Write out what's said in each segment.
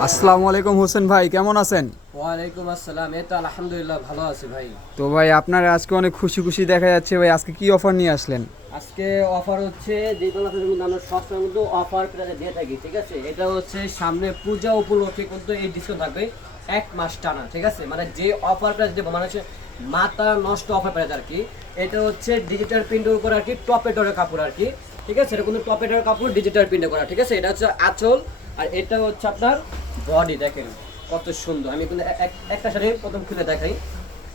আসসালামু আলাইকুম হোসেন ভাই, কেমন আছেন? ওয়ালাইকুম আসসালাম। এই তো আলহামদুলিল্লাহ ভালো আছি ভাই। তো ভাই আপনার আজকে অনেক খুশি খুশি দেখা যাচ্ছে ভাই, আজকে কি অফার নিয়ে আসলেন? আজকে অফার হচ্ছে যে বাংলাদেশের মধ্যে আমরা সবসময় কিন্তু অফার প্রাইসে দিয়ে থাকি, ঠিক আছে। এটা হচ্ছে সামনে পূজা উপলক্ষে কিন্তু এই ডিসকাউন্ট থাকবে 1 মাস টানা, ঠিক আছে। মানে যে অফার প্রাইস দেবো মানে হচ্ছে মাথা নষ্ট অফার প্রাইস আর কি। এটা হচ্ছে ডিজিটাল প্রিন্টের উপর আর কি, টপেটরের কাপড় আর কি, ঠিক আছে। এটা কিন্তু টপেটরের কাপড় ডিজিটাল প্রিন্টে করা, ঠিক আছে। এটা হচ্ছে আঁচল আর এটা হচ্ছে আপনার বডি। দেখেন কত সুন্দর। আমি কিন্তু একটা শাড়ি প্রথম খুলে দেখাই,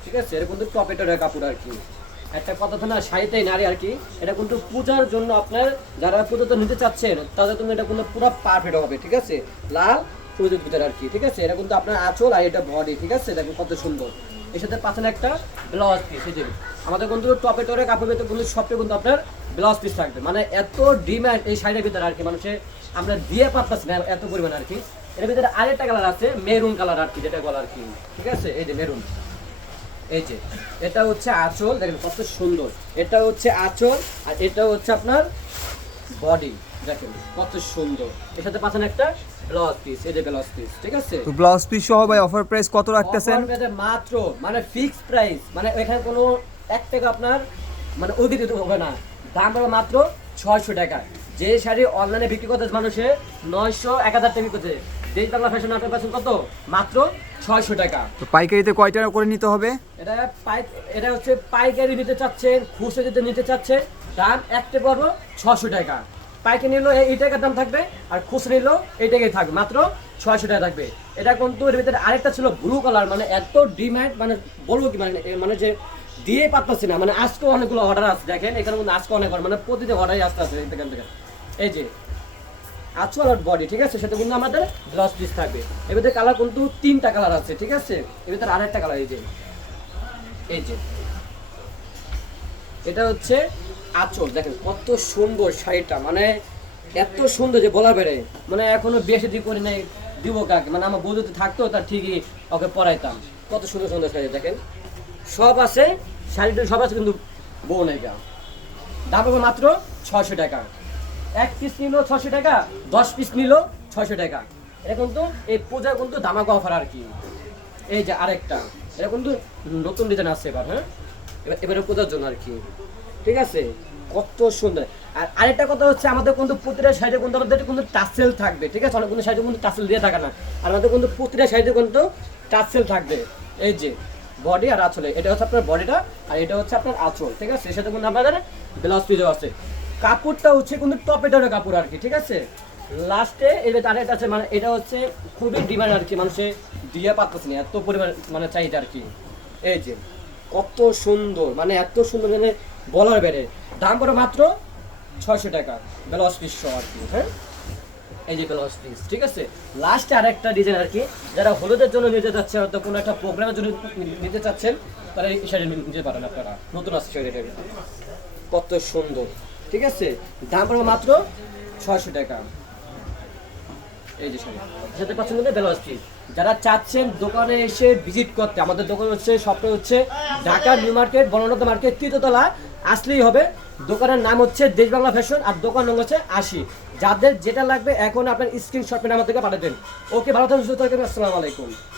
ঠিক আছে। এটা কিন্তু টপেটরের কাপড় আর কি। একটা কথা তো না, শাড়িতেই নারী আর কি। এটা কিন্তু পূজার জন্য আপনার যারা পুজো তো নিতে চাচ্ছেন তাদের জন্য এটা কিন্তু পুরো পারফেক্ট হবে, ঠিক আছে। লাল পুজোর ভিতরে আর কি, ঠিক আছে। এটা কিন্তু আপনার আঁচল আর এটা বডি, ঠিক আছে। দেখুন কত সুন্দর। এর সাথে পাচ্ছেন একটা ব্লাউজ পিস। এই যে আমাদের কিন্তু টপেটরের কাপড় ভিতরে কিন্তু সবচেয়ে কিন্তু আপনার ব্লাউজ পিস থাকবে। মানে এত ডিমান্ড এই শাড়ির ভিতরে আর কি, মানুষে আমরা দিয়ে পারতাছি না এত পরিমাণ আর কি। এর ভিতরে আরেকটা কালার আছে মেরুন কালার আর কি, যেটা বলা আর কি, ঠিক আছে। এই যে মেরুন। এই যে এটা হচ্ছে আঁচল, দেখেন কত সুন্দর। এটা হচ্ছে আঁচল আর এটা হচ্ছে আপনার বডি, দেখেন কত সুন্দর। এর সাথে পাচ্ছেন একটা ব্লাউজ পিস। এই যে ব্লাউজ পিস, ঠিক আছে। তো ব্লাউজ পিস সহ ভাই অফার প্রাইস কত রাখতেছেন? অফার পেতে মাত্র মানে ফিক্সড প্রাইস, মানে এখানে কোনো 1 টাকা আপনার মানে অধিক দিতে হবে না। দাম পাবে মাত্র 600 টাকা। যে শাড়ি অনলাইনে বিক্রি করতে মানুষে 900 1000 টাকা বিক্রি করতে, যেই বাংলা ফ্যাশন আপনি পাচ্ছেন কত? মাত্র 600 টাকা। তো পাইকারিতে কয় টাকা করে নিতে হবে? এটা এটা হচ্ছে পাইকারি নিতে চাচ্ছেন, খুচরো যদি নিতে চাচ্ছেন দাম একটা পড়বো 600 টাকা। পাইকারি নিলেও এই টাকার দাম থাকবে আর খুচরো নিলেও এই টাকাই থাকবে, মাত্র 600 টাকা থাকবে। এটা কিন্তু এর ভিতরে আরেকটা ছিল ব্লু কালার, মানে এত ডিমান্ড মানে বলবো কি, মানে মানে যে দিয়ে পারতাছি না। মানে আজকে অনেকগুলো অর্ডার আছে, দেখেন এখানে কিন্তু আজকে অনেক order, মানে প্রতিদিন অর্ডারই আসতে আছে এখান থেকে। এই যে আঁচল আর বডি, ঠিক আছে। সেটা কিন্তু আমাদের ব্লাউজ পিস থাকবে। এর ভিতরে কালার কিন্তু 3টা কালার আছে, ঠিক আছে। এর ভিতরে আরেকটা কালার এই যে, এই যে এটা হচ্ছে আঁচল। দেখেন কত সুন্দর শাড়িটা, মানে এত সুন্দর যে বলা বেড়ে, মানে এখনো বেশি দিন করে নেই দিব কাকে, মানে আমার বউ যদি থাকতো তার ঠিকই ওকে পরাইতাম। কত সুন্দর সুন্দর শাড়ি দেখেন, সব আছে শাড়িটা, সব আছে কিন্তু বউ নেই গা। দাম পাবো মাত্র 600 টাকা। 1 পিস নিল 600 টাকা, 10 পিস নিল 600 টাকা। এটা কিন্তু এই পূজার কিন্তু দামাকা অফার আর কি। এই যে আরেকটা, এটা কিন্তু নতুন ডিজাইন আসছে এবার, হ্যাঁ এবারে পূজার জন্য আর কি, ঠিক আছে। কত সুন্দর। আর আরেকটা কথা হচ্ছে আমাদের কিন্তু প্রতিটা সাইডে কিন্তু আমাদের কিন্তু টাসেল থাকবে, ঠিক আছে। অনেক কোনো সাইডে কিন্তু টাসেল দিয়ে থাকে না, আর আমাদের কিন্তু প্রতিটা সাইডে কিন্তু টাসেল থাকবে। এই যে বডি আর আঁচলে, এটা হচ্ছে আপনার বডিটা আর এটা হচ্ছে আপনার আঁচল, ঠিক আছে। এর সাথে কিন্তু আপনাদের ব্লাউজ পিসও আছে। কাপড়টা হচ্ছে কিন্তু টপেটরের কাপড় আর কি, ঠিক আছে। লাস্টে এই যে আরেকটা আছে, মানে এটা হচ্ছে খুবই ডিমান্ড আর কি, মানুষে দিয়ে পাচ্ছে না এত পরিমাণ মানে চাহিদা আর কি। এই যে কত সুন্দর, মানে এত সুন্দর মানে বলার বেড়ে। দাম পড়ে মাত্র 600 টাকা, ব্লাউজ পিস সহ আর কি, হ্যাঁ। এই যে ব্লাউজ পিস, ঠিক আছে। লাস্টে আরেকটা ডিজাইন আর কি, যারা হলুদের জন্য নিতে চাচ্ছেন অথবা কোনো একটা প্রোগ্রামের জন্য নিতে চাচ্ছেন তারা এই শাড়ি নিতে পারেন আপনারা। নতুন আসছে শাড়িটা, কত সুন্দর, ঠিক আছে। দাম পড়বে মাত্র 600 টাকা। এই যে শাড়ি সাথে পাচ্ছেন কিন্তু ব্লাউজ পিস। যারা চাচ্ছেন দোকানে এসে ভিজিট করতে, আমাদের দোকান হচ্ছে শপটা হচ্ছে Dhaka new market Banalata market 3য় তলা, আসলেই হবে। দোকানের নাম হচ্ছে দেশ বাংলা ফ্যাশন আর দোকান নম্বর হচ্ছে 80। যাদের যেটা লাগবে এখন আপনার স্ক্রিনশট আমাদেরকে পাঠাবেন। ওকে, ভালো থাকবেন, সুস্থ থাকবেন, আসসালামু আলাইকুম।